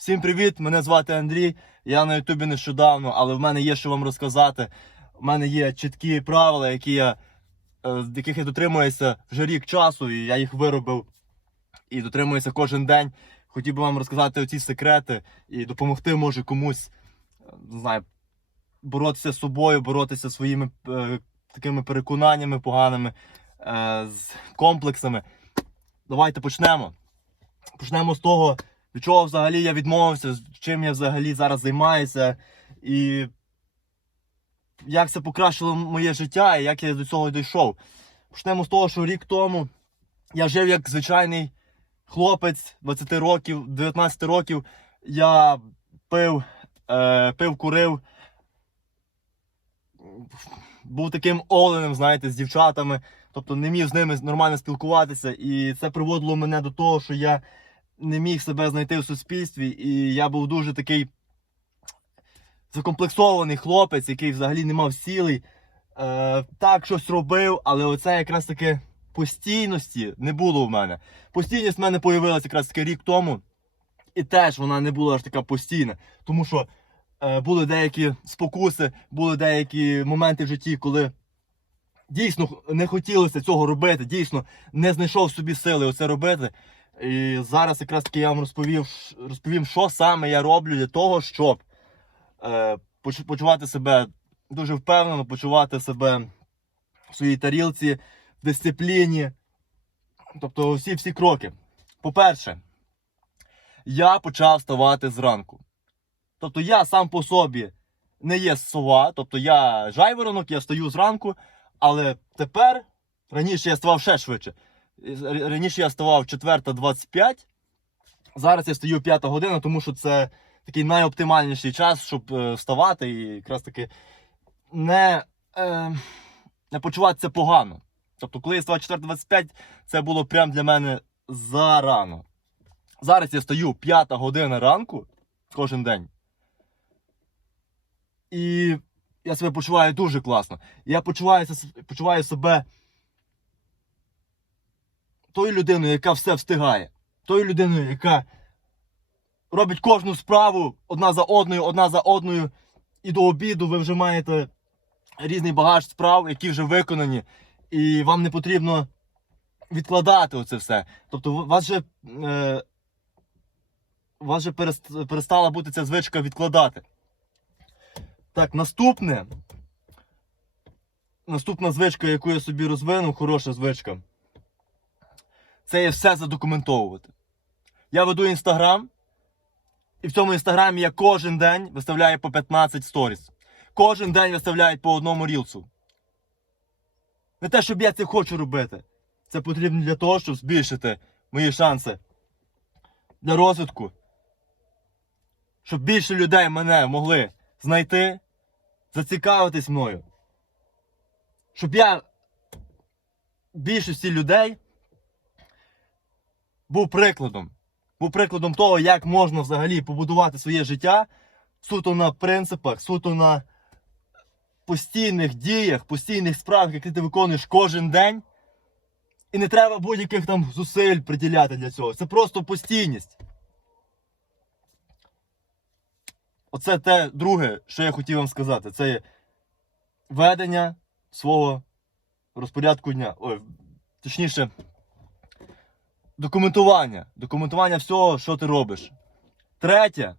Всім привіт! Мене звати Андрій. Я на Ютубі нещодавно, але в мене є що вам розказати. У мене є чіткі правила, які я, е, яких я дотримуюся вже рік часу, і я їх виробив і дотримуюся кожен день. Хотів би вам розказати оці секрети і допомогти, може, комусь не знаю, боротися з собою, боротися зі своїми е, такими переконаннями поганими, е, з комплексами. Давайте почнемо. Почнемо з того, від чого взагалі я відмовився, чим я взагалі зараз займаюся, і як це покращило моє життя і як я до цього дійшов. Почнемо з того, що рік тому я жив як звичайний хлопець 20 років, 19 років. Я пив, е, пив, курив. Був таким оленем, знаєте, з дівчатами. Тобто не міг з ними нормально спілкуватися. І це приводило мене до того, що я не міг себе знайти в суспільстві, і я був дуже такий закомплексований хлопець, який взагалі не мав сілей. Е, так, щось робив, але оце якраз таки постійності не було в мене. Постійність в мене появилася якраз таки рік тому, і теж вона не була аж така постійна. Тому що е, були деякі спокуси, були деякі моменти в житті, коли дійсно не хотілося цього робити, дійсно не знайшов собі сили оце робити. І зараз якраз таки я вам розповів, розповім, що саме я роблю для того, щоб е, почувати себе дуже впевнено, почувати себе в своїй тарілці, в дисципліні. Тобто всі всі кроки. По-перше, я почав вставати зранку. Тобто я сам по собі не є сова, тобто я жайворонок, я встаю зранку, але тепер, раніше я ставав ще швидше. Раніше я вставав 4.25, зараз я стою 5 година, тому що це такий найоптимальніший час, щоб е, вставати і якраз таки не, е, не почуватися погано. Тобто, коли я ставав 4.25, це було прям для мене зарано. Зараз я стою 5 година ранку кожен день. І я себе почуваю дуже класно. Я почуваю, почуваю себе тою людиною, яка все встигає. Тою людиною, яка робить кожну справу одна за одною, одна за одною. І до обіду ви вже маєте різний багаж справ, які вже виконані, і вам не потрібно відкладати оце все. Тобто, вас же, е, вас же перестала бути ця звичка відкладати. Так, наступне. Наступна звичка, яку я собі розвинув, хороша звичка. Це є все задокументовувати. Я веду інстаграм, і в цьому інстаграмі я кожен день виставляю по 15 сторіс. Кожен день виставляють по одному рілсу. Не те, щоб я це хочу робити. Це потрібно для того, щоб збільшити мої шанси для розвитку. Щоб більше людей мене могли знайти, зацікавитись мною. Щоб я більшості людей був прикладом. Був прикладом того, як можна взагалі побудувати своє життя суто на принципах, суто на постійних діях, постійних справах, які ти виконуєш кожен день. І не треба будь-яких там зусиль приділяти для цього. Це просто постійність. Оце те друге, що я хотів вам сказати. Це є ведення свого розпорядку дня. Ой, точніше, документування. Документування всього, що ти робиш. Третє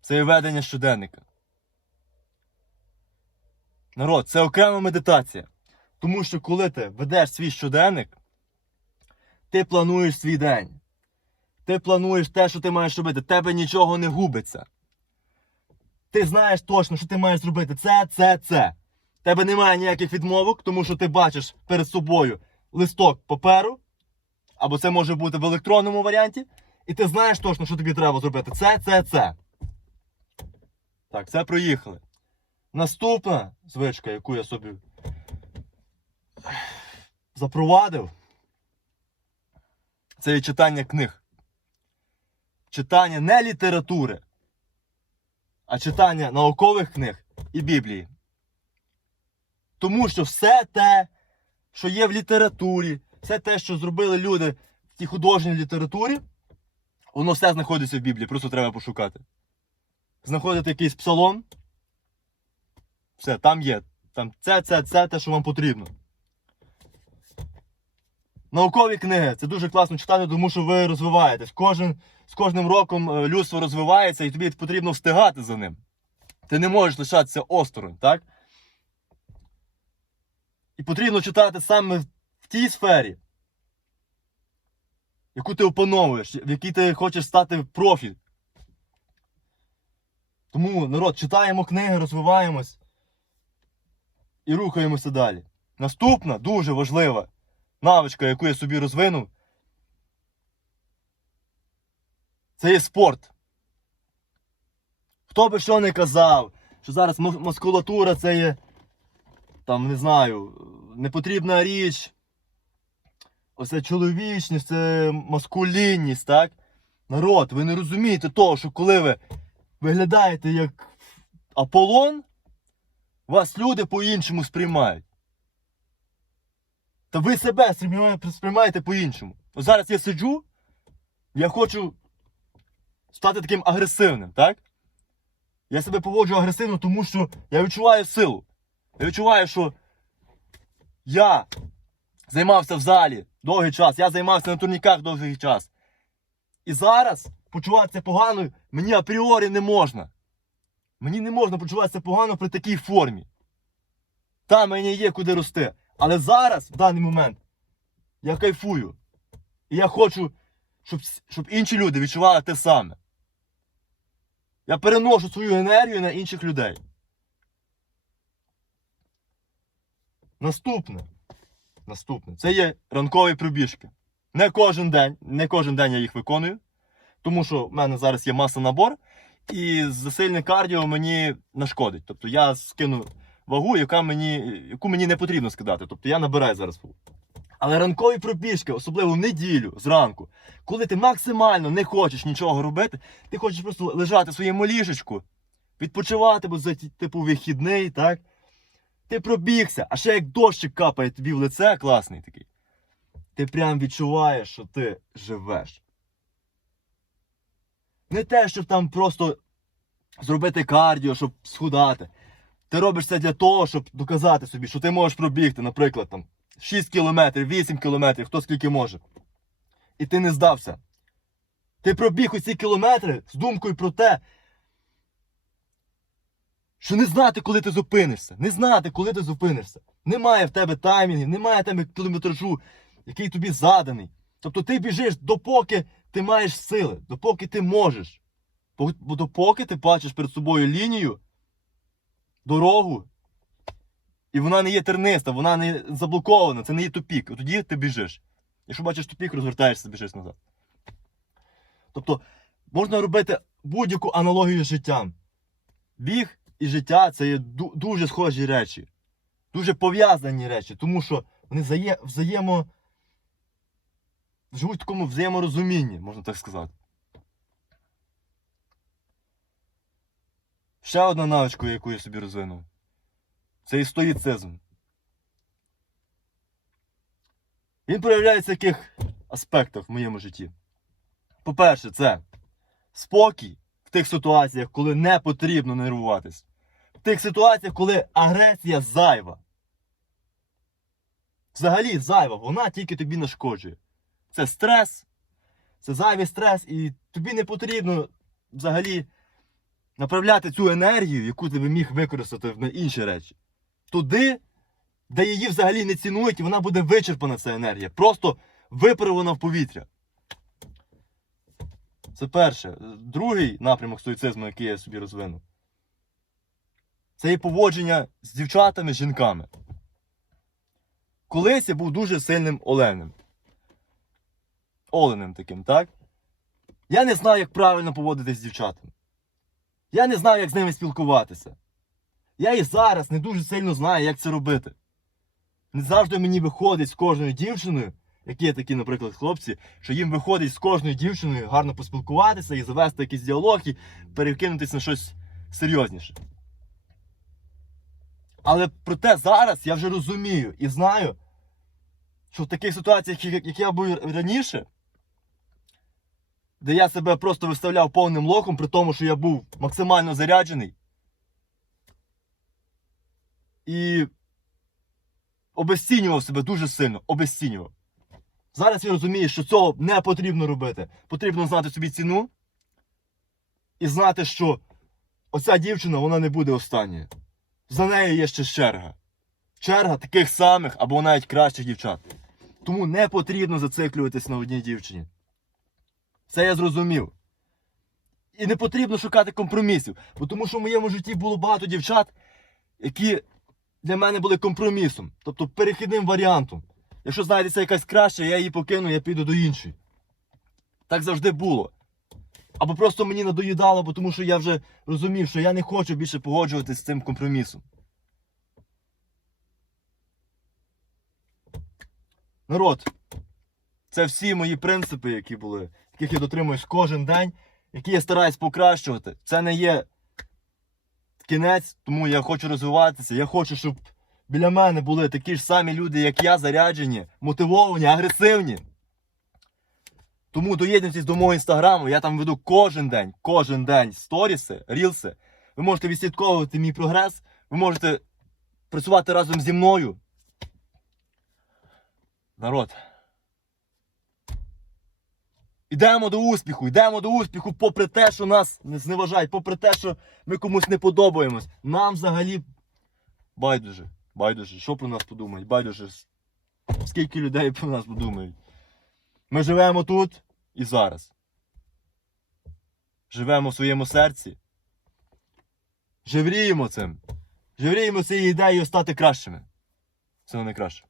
це ведення щоденника. Народ, це окрема медитація. Тому що коли ти ведеш свій щоденник, ти плануєш свій день. Ти плануєш те, що ти маєш робити. Тебе нічого не губиться. Ти знаєш точно, що ти маєш зробити це, це, це. Тебе немає ніяких відмовок, тому що ти бачиш перед собою листок паперу, або це може бути в електронному варіанті, і ти знаєш точно, що тобі треба зробити. Це, це, це. Так, це проїхали. Наступна звичка, яку я собі запровадив, це є читання книг. Читання не літератури, а читання наукових книг і Біблії. Тому що все те, що є в літературі, все те, що зробили люди в тій художній літературі, Воно все знаходиться в Біблії, просто треба пошукати. Знаходите якийсь псалом. Все, там є. Там це, це, це те, що вам потрібно. Наукові книги це дуже класно читати, тому що ви розвиваєтесь. Кожен, з кожним роком е, людство розвивається і тобі потрібно встигати за ним. Ти не можеш лишатися осторонь, так? І потрібно читати саме в тій сфері, яку ти опановуєш, в якій ти хочеш стати профі. Тому, народ, читаємо книги, розвиваємось і рухаємося далі. Наступна дуже важлива навичка, яку я собі розвинув, це є спорт. Хто би що не казав, що зараз мускулатура це є, там, не знаю, непотрібна річ. Оце чоловічність, це маскулінність, так? Народ, ви не розумієте того, що коли ви виглядаєте як Аполлон, вас люди по-іншому сприймають. Та ви себе сприймаєте, по-іншому. Зараз я сиджу, я хочу стати таким агресивним, так? Я себе поводжу агресивно, тому що я відчуваю силу. Я відчуваю, що я займався в залі довгий час, я займався на турніках довгий час. І зараз почуватися погано мені апріорі не можна. Мені не можна почуватися погано при такій формі. Там мені є куди рости. Але зараз, в даний момент, я кайфую. І я хочу, щоб, щоб інші люди відчували те саме. Я переношу свою енергію на інших людей. Наступне. Наступне. Це є ранкові пробіжки. Не кожен день, не кожен день я їх виконую. Тому що в мене зараз є маса набор, і засильне кардіо мені нашкодить. Тобто я скину вагу, яка мені, яку мені не потрібно скидати. Тобто я набираю зараз вагу. Але ранкові пробіжки, особливо в неділю зранку, коли ти максимально не хочеш нічого робити, ти хочеш просто лежати в своєму ліжечку, відпочивати, бо це типу вихідний, так? Ти пробігся, а ще як дощик капає тобі в лице, класний такий. Ти прям відчуваєш, що ти живеш. Не те, щоб там просто зробити кардіо, щоб схудати. Ти робиш це для того, щоб доказати собі, що ти можеш пробігти, наприклад, там 6 кілометрів, 8 кілометрів, хто скільки може. І ти не здався. Ти пробіг усі кілометри з думкою про те, що не знати, коли ти зупинишся. Не знати, коли ти зупинишся. Немає в тебе таймінгів, немає в кілометражу, який тобі заданий. Тобто ти біжиш допоки ти маєш сили, допоки ти можеш. Допоки ти бачиш перед собою лінію, дорогу, і вона не є терниста, вона не заблокована, це не є тупік. Тоді ти біжиш. Якщо бачиш тупік, розвертаєшся, біжиш назад. Тобто можна робити будь-яку аналогію з життям. Біг і життя це є дуже схожі речі, дуже пов'язані речі, тому що вони взає- взаємо. живуть в такому взаєморозумінні, можна так сказати. Ще одна навичка, яку я собі розвинув. Це і. Він проявляється в яких аспектах в моєму житті. По-перше, це спокій в тих ситуаціях, коли не потрібно нервуватись. В тих ситуаціях, коли агресія зайва. Взагалі зайва, вона тільки тобі нашкоджує. Це стрес, це зайвий стрес, і тобі не потрібно взагалі направляти цю енергію, яку ти би міг використати на інші речі, туди, де її взагалі не цінують, і вона буде вичерпана, ця енергія. Просто випарувана в повітря. Це перше. Другий напрямок стоїцизму, який я собі розвинув. Це є поводження з дівчатами, з жінками. Колись я був дуже сильним оленем. Оленем таким, так? Я не знаю, як правильно поводитись з дівчатами. Я не знаю, як з ними спілкуватися. Я і зараз не дуже сильно знаю, як це робити. Не завжди мені виходить з кожною дівчиною, які є такі, наприклад, хлопці, що їм виходить з кожною дівчиною гарно поспілкуватися і завести якийсь діалог і перекинутися на щось серйозніше. Але проте зараз я вже розумію і знаю, що в таких ситуаціях, як я був раніше, де я себе просто виставляв повним лохом, при тому, що я був максимально заряджений. І обезцінював себе дуже сильно, обезцінював. Зараз він розуміє, що цього не потрібно робити. Потрібно знати собі ціну і знати, що оця дівчина вона не буде останньою. За нею є ще черга. Черга таких самих або навіть кращих дівчат. Тому не потрібно зациклюватись на одній дівчині. Це я зрозумів. І не потрібно шукати компромісів. Бо тому що в моєму житті було багато дівчат, які для мене були компромісом, тобто перехідним варіантом. Якщо знайдеться якась краща, я її покину, я піду до іншої. Так завжди було. Або просто мені надоїдало, бо тому що я вже розумів, що я не хочу більше погоджуватися з цим компромісом. Народ, це всі мої принципи, які були, яких я дотримуюсь кожен день, які я стараюсь покращувати. Це не є кінець, тому я хочу розвиватися. Я хочу, щоб біля мене були такі ж самі люди, як я, заряджені, мотивовані, агресивні. Тому доєднуйтесь до мого інстаграму, я там веду кожен день, кожен день сторіси, рілси. Ви можете відслідковувати мій прогрес, ви можете працювати разом зі мною. Народ. Ідемо до успіху, йдемо до успіху, попри те, що нас не зневажають, попри те, що ми комусь не подобаємось. Нам взагалі байдуже. Байдуже, що про нас подумають? Байдуже, скільки людей про нас подумають. Ми живемо тут і зараз. Живемо в своєму серці. Живріємо цим. Живріємо цією ідеєю стати кращими. Це найкраще.